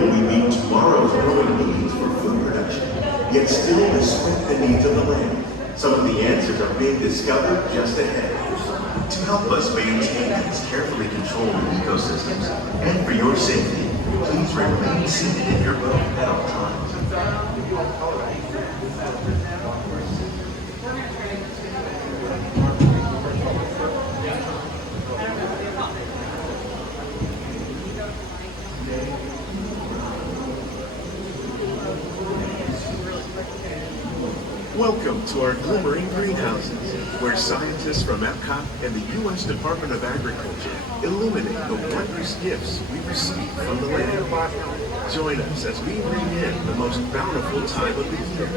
we meet tomorrow's growing needs for food production, yet still respect the needs of the land. Some of the answers are being discovered just ahead. To help us maintain these carefully controlled ecosystems, and for your safety, please remain seated in your boat at all times. Welcome to our glimmering greenhouses, where scientists from EPCOT and the U.S. Department of Agriculture illuminate the wondrous gifts we receive from the land. Join us as we bring in the most bountiful time of the year.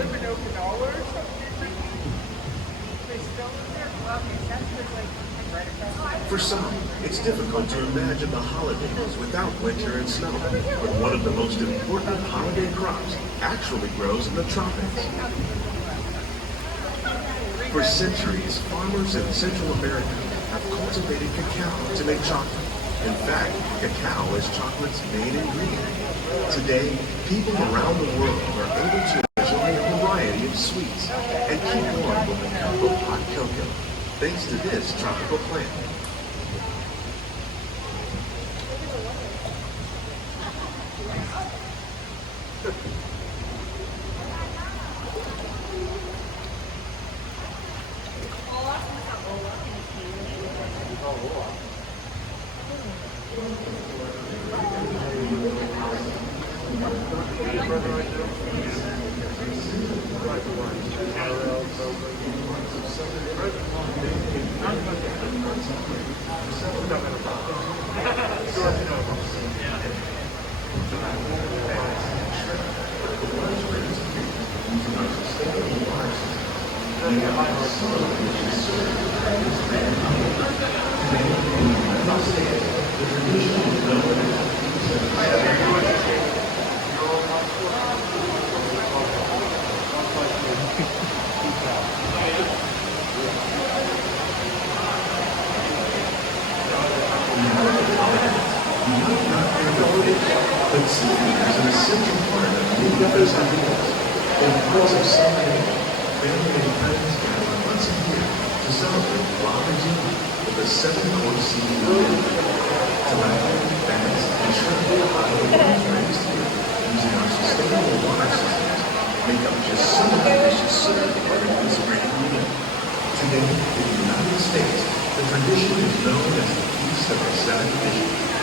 For some, it's difficult to imagine the holidays without winter and snow, but one of the most important holiday crops actually grows in the tropics. For centuries, farmers in Central America have cultivated cacao to make chocolate. In fact, cacao is chocolate's main ingredient. Today, people around the world are able to enjoy a variety of sweets and keep warm with a cup of hot cocoa, thanks to this tropical plant. But seafood is an essential part of many festivals. In the course of Sunday, family and friends gather once a year to celebrate Father's Eve with a 7-course seafood dinner. Tilapia, bass, and shrimp are the ones raised here using our sustainable water systems make up just some of the dishes served during this great meal. Today, in the United States, the tradition is known as the Feast of the Seven Fishes.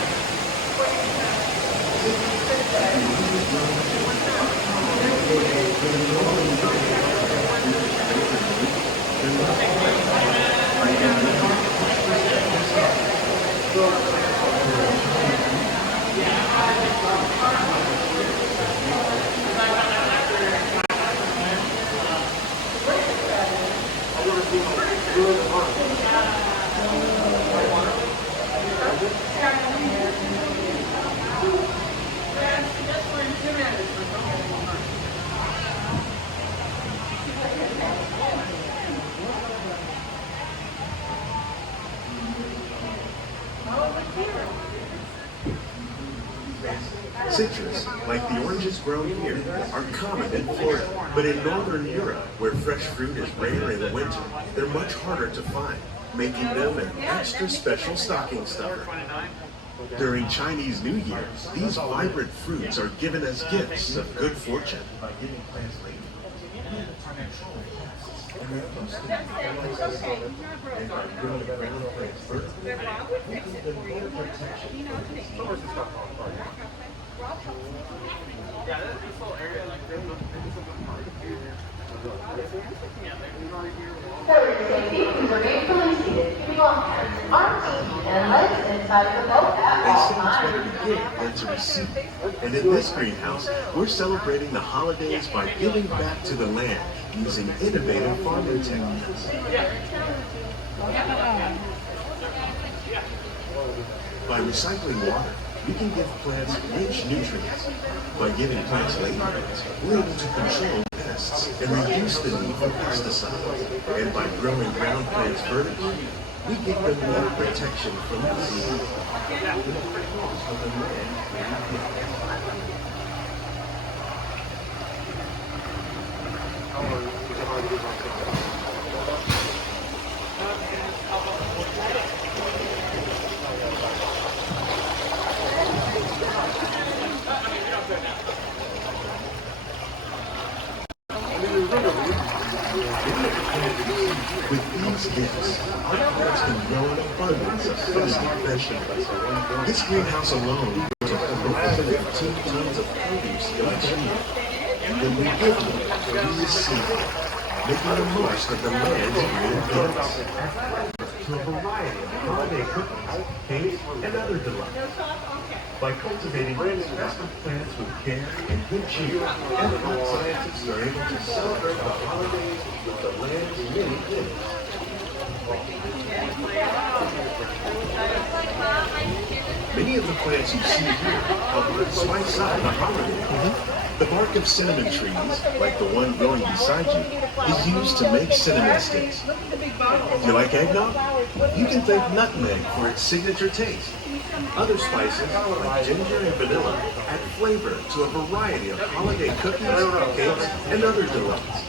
Citrus, like the oranges grown here, are common in Florida, but in northern Europe, where fresh fruit is rare in the winter, they're much harder to find, making them an extra special stocking stuffer. During Chinese New Year, these vibrant fruits are given as gifts of good fortune. By giving plants labor, and by growing ground plants vertically, we give them better protection. Yeah, this whole area, like, there's a park here. For your safety, please remain fully seated, keeping all hands, arms, and legs inside of the boat at They all say it's better times. to give than to receive. And in this greenhouse, we're celebrating the holidays by giving back to the land using innovative farming techniques. By recycling water, we can give plants rich nutrients. By giving plants labelings, we're able to control pests and reduce the need for pesticides. And by growing ground plants vertically, we give them more protection from disease. With these gifts, our plants can grow an abundance of food and vegetables. This greenhouse alone grows over 15 tons of produce each year. When we give them, we receive, making the most of the land's green gifts. To a variety of holiday cookies, cakes, and other delights. By cultivating these festive plants with care and good cheer, EPCOT scientists are able to celebrate the holidays with the land's many gifts. Many of the plants you see here help spice up the holiday. The bark of cinnamon trees, like the one growing beside you, is used to make cinnamon sticks. Do you like eggnog? You can thank nutmeg for its signature taste. Other spices, like ginger and vanilla, add flavor to a variety of holiday cookies, cakes, and other delights.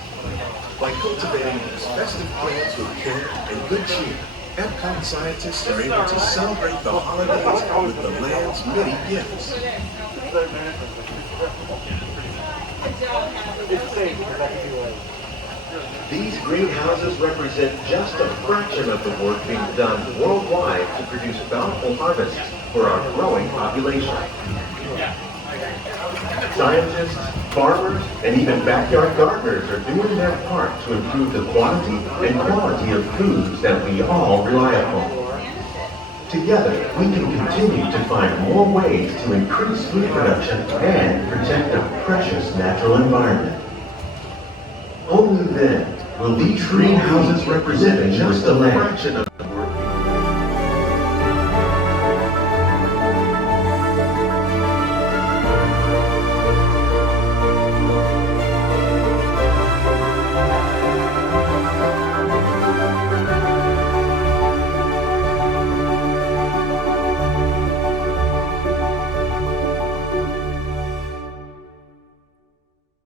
By cultivating these festive plants with care and good cheer, EPCOT scientists are able to celebrate the holidays with the land's many gifts. These greenhouses represent just a fraction of the work being done worldwide to produce bountiful harvests for our growing population. Scientists, farmers, and even backyard gardeners are doing their part to improve the quantity and quality of foods that we all rely upon. Together, we can continue to find more ways to increase food production and protect our precious natural environment. Only then will these greenhouses represent just a fraction of